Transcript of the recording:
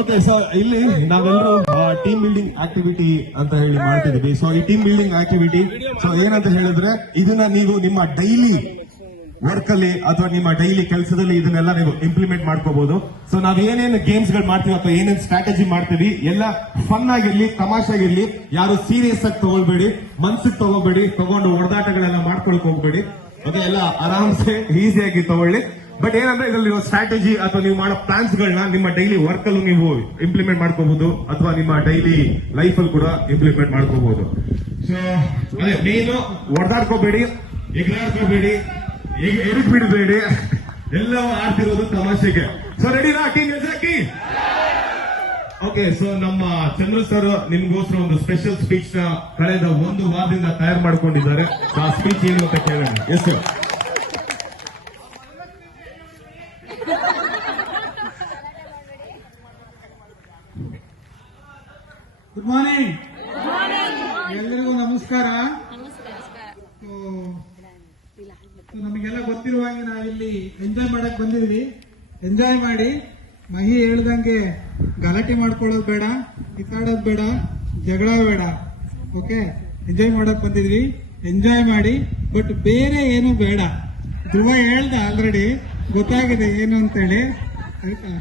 Okay, so ಇಲ್ಲಿ ನಾವೆಲ್ಲರೂ team building activity ಅಂತ ಹೇಳಿ ಮಾಡ್ತಿದ್ವಿ. ಸೊ ಈ ಟೀಮ್ ಬಿಲ್ಡಿಂಗ್ ಆಕ್ಟಿವಿಟಿ ಸೊ ಏನಂತ ಹೇಳಿದ್ರೆ, ಇದನ್ನ ನೀವು ನಿಮ್ಮ ಡೈಲಿ ವರ್ಕ್ ಅಲ್ಲಿ ಅಥವಾ ನಿಮ್ಮ ಡೈಲಿ ಕೆಲಸದಲ್ಲಿ ಇದನ್ನೆಲ್ಲ ನೀವು ಇಂಪ್ಲಿಮೆಂಟ್ ಮಾಡ್ಕೋಬಹುದು. ಸೊ ನಾವ್ ಏನೇನು ಗೇಮ್ಸ್ ಗಳು ಮಾಡ್ತೀವಿ ಅಥವಾ ಏನೇನು ಸ್ಟ್ರಾಟಜಿ ಮಾಡ್ತೀವಿ ಎಲ್ಲ ಫನ್ ಆಗಿರ್ಲಿ, ತಮಾಷೆಗಿರ್ಲಿ, ಯಾರು ಸೀರಿಯಸ್ ಆಗಿ ತಗೊಳ್ಬೇಡಿ, ಮನ್ಸಿಗೆ ತಗೋಬೇಡಿ, ತಗೊಂಡು ಹೊಡೆದಾಟಗಳೆಲ್ಲ ಮಾಡ್ಕೊಳಕ್ ಹೋಗ್ಬೇಡಿ. ಓಕೆ, ಎಲ್ಲ ಆರಾಮ್ಸೆ ಈಸಿಯಾಗಿ ತಗೊಳ್ಳಿ. ಬಟ್ ಏನಂದ್ರೆ ಇದರಲ್ಲಿ ಸ್ಟ್ರಾಟಜಿ ಅಥವಾ ನೀವು ಮಾಡೋ ಪ್ಲಾನ್ಸ್ ಗಳನ್ನ ನಿಮ್ಮ ಡೈಲಿ ವರ್ಕ್ ಅಲ್ಲೂ ನೀವು ಇಂಪ್ಲಿಮೆಂಟ್ ಮಾಡ್ಕೋಬಹುದು ಅಥವಾ ನಿಮ್ಮ ಡೈಲಿ ಲೈಫ್ ಅಲ್ಲಿ ಕೂಡ ಇಂಪ್ಲಿಮೆಂಟ್ ಮಾಡ್ಕೋಬಹುದು. ಸೊ ಅದೇ ಮೇನು, ಹೊಡೆದಾಡ್ಕೋಬೇಡಿ, ಎಗ್ರಾಡ್ಕೋಬೇಡಿ, ಎರಿಕ್ ಬಿಡಬೇಡಿ, ಎಲ್ಲವೂ ಆಡ್ತಿರೋದು ತಮಾಷೆಗೆ. ಸೊ ರೆಡಿನಾ ಟೀಮ್ ಎಜಾಕಿ? ಓಕೆ, ಸೊ ನಮ್ಮ ಚಂದ್ರ ಸರ್ ನಿಮ್ಗೋಸ್ಕರ ಒಂದು ಸ್ಪೆಷಲ್ ಸ್ಪೀಚ್ ನ ಕಳೆದ ಒಂದು ವಾರದಿಂದ ತಯಾರು ಮಾಡ್ಕೊಂಡಿದ್ದಾರೆ. ಆ ಸ್ಪೀಚ್ ಏನು ಅಂತ ಕೇಳೋಣ. Yes sir. ಗುಡ್ ಮಾರ್ನಿಂಗ್, ಎಲ್ಲರಿಗೂ ನಮಸ್ಕಾರ. ನಮಗೆಲ್ಲ ಗೊತ್ತಿರುವ ಹಾಗೆ ನಾವಿಲ್ಲಿ ಎಂಜಾಯ್ ಮಾಡಕ್ ಬಂದಿದ್ವಿ. ಎಂಜಾಯ್ ಮಾಡಿ, ಮಹಿ ಹೇಳ್ದಂಗೆ ಗಲಾಟೆ ಮಾಡ್ಕೊಳ್ಳೋದು ಬೇಡ, ಕಿತ್ತಾಡೋದು ಬೇಡ, ಜಗಳ ಬೇಡ. ಓಕೆ, ಎಂಜಾಯ್ ಮಾಡಕ್ ಬಂದಿದ್ವಿ, ಎಂಜಾಯ್ ಮಾಡಿ. ಬಟ್ ಬೇರೆ ಏನು ಬೇಡ. ಧ್ರುವ ಹೇಳ್ದ ಆಲ್ರೆಡಿ, ಗೊತ್ತಾಗಿದೆ ಏನು ಅಂತೇಳಿ, ಆಯ್ತಾ?